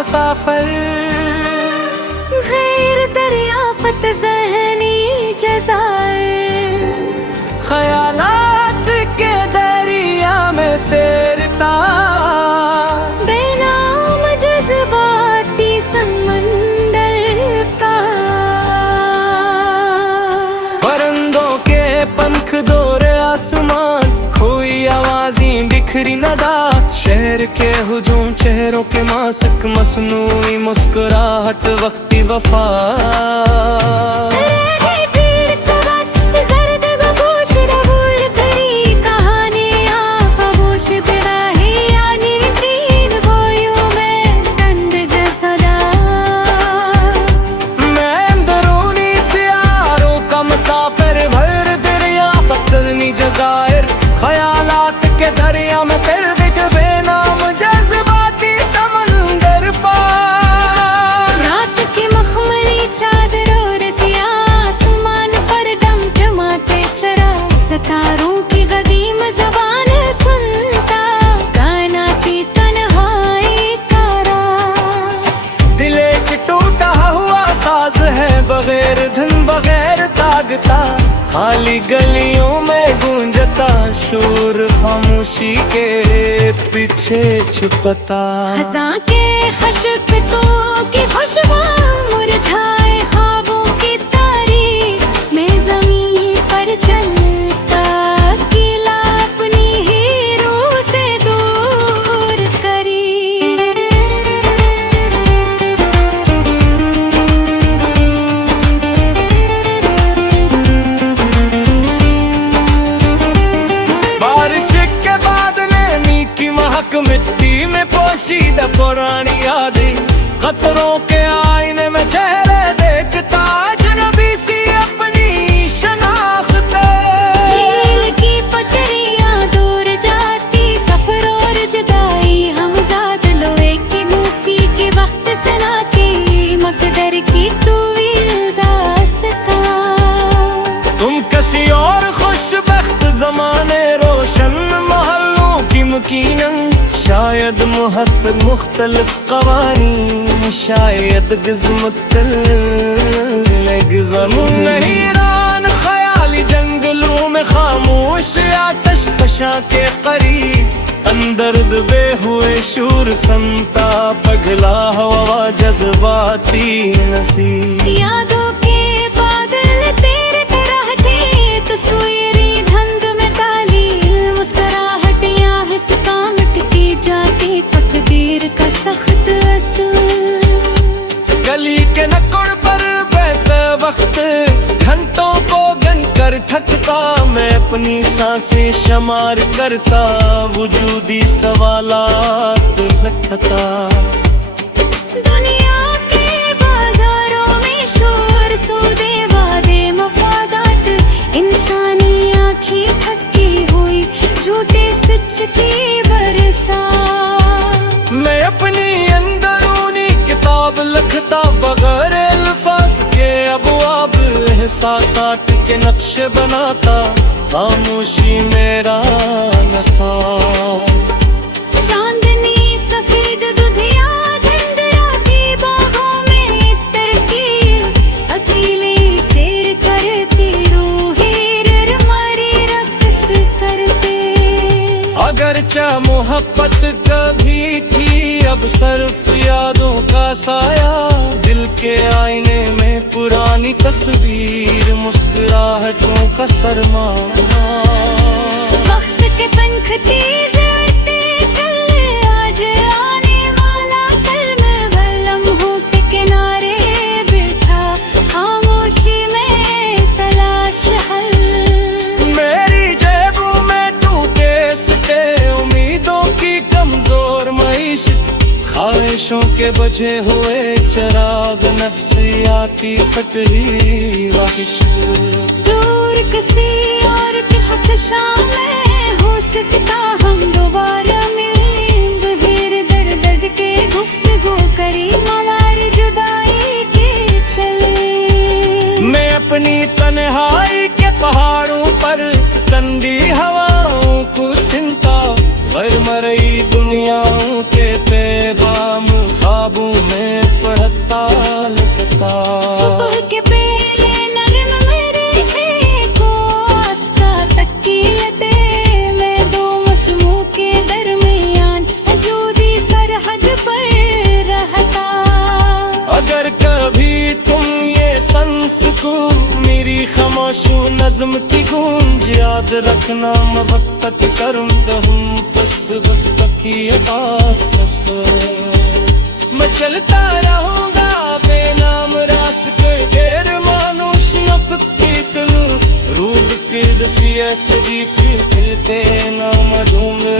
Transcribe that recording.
मसाफर, गैर दरियाफत ज़हनी जज़ार, ख्यालात के दरिया में तैरता बेनाम जज्बाती समंदर का। परिंदों के पंख दौरे आसमान, खोई आवाज़ें बिखरी नदा, शहर के हुजूम चेहरों के मासक, मसनूई मुस्कुराहट वक्ती वफा। जज़ायर ख्यालात के दरिया में फिर बिक बेनाम जज्बाती समंदर पार। रात की मखमली चादर और रसिया आसमान पर डमडमाते चरा, सितारों की गदीम ज़बान सुनता कायनाती तन्हाई का राज। दिल एक टूटा हुआ साज है, बगैर धुन बगैर तागता, खाली गलियों में गूंजता शोर खामोशी के पीछे छुपता। खज़ां के खशबतों की खुशबू मुरझाए ख्वाबों की तारीख में ज़मीन पर चलता, अकेला अपनी ही रूह से दूर करीब। मिट्टी में पोशीदा पुरानी यादें, खतरों के आईने में चेहरे देखता, अजनबी सी अपनी शनाख्त। रेल की पटरियां दूर जाती, सफर और जुदाई हमज़ाद, लोहे की मौसीकी वक्त सुनाती, मकदर की तू दास्तां। तुम किसी और खुशबख्त ज़माने, रोशन महलों की मकीनन, शायद मोहब्बत मुख्तलिफ कवानी, शायद गिज़मत ख्याली जंगलों में खामोश आतश फशा के करीब, अंदर दबे हुए शूर संता, पगला हवा जज्बाती नसीब। यादों के बादल तेरे तरह थे, तस्वीरी धंध में काली मुस्कुराहट या हिस्सा जाती, तकदीर का सख्त असूल। गली के नक्कड़ पर बैठे वक्त घंटों को गन कर थकता, मैं अपनी सांसें शुमार करता, वजूदी सवालात रखता। दुनिया के बाजारों में शोर सौदे वादे मफादात, इंसानी आँखें थकी हुई झूठे सच की बरसा। मैं अपनी अंदरूनी किताब लिखता, बगैर अल्फाज के अबवाब, एहसासात के नक्शे बनाता, खामोशी मेरा नसाब। चांदनी सफेद दुधिया धंधरा की बाहों में तरकीब, अकेले सैर करती रूहें हमारी रक्स करते। अगरचा मोहब्बत कभी थी, अब सिर्फ यादों का साया, दिल के आईने में पुरानी तस्वीर, मुस्कुराहटों का सरमाया। वक्त के पंख तेज उड़ते कल, आज आने वाला कल में लम्हों के किनारे बैठा, खामोशी में तलाश हल। मेरी जेबों में टूटे सके उम्मीदों की कमजोर मईशत, ख्वाहिशों के बचे हुए चराग, नफ्सियाती फटरी वाहिश। दूर किसी और के खदशा में हो सकता हम दोबारा मिलें, बगैर दर्द के गुफ्तगू करी, हमारी जुदाई के चले। मैं अपनी तन्हाई के पहाड़ों पर ठंडी हवाओं को सुनता, मरई दुनियाओं के पैगाम ख्वाबों सुकून मेरी खामोशों नज़्म की गूंज याद रखना मोहब्बत करूँगा हूँ बस वक्त की सफर मैं चलता रहूँगा बेनाम रास्ते देर मानुष नफकीत रूब किड फी ऐसी फिरते नाम दूंगा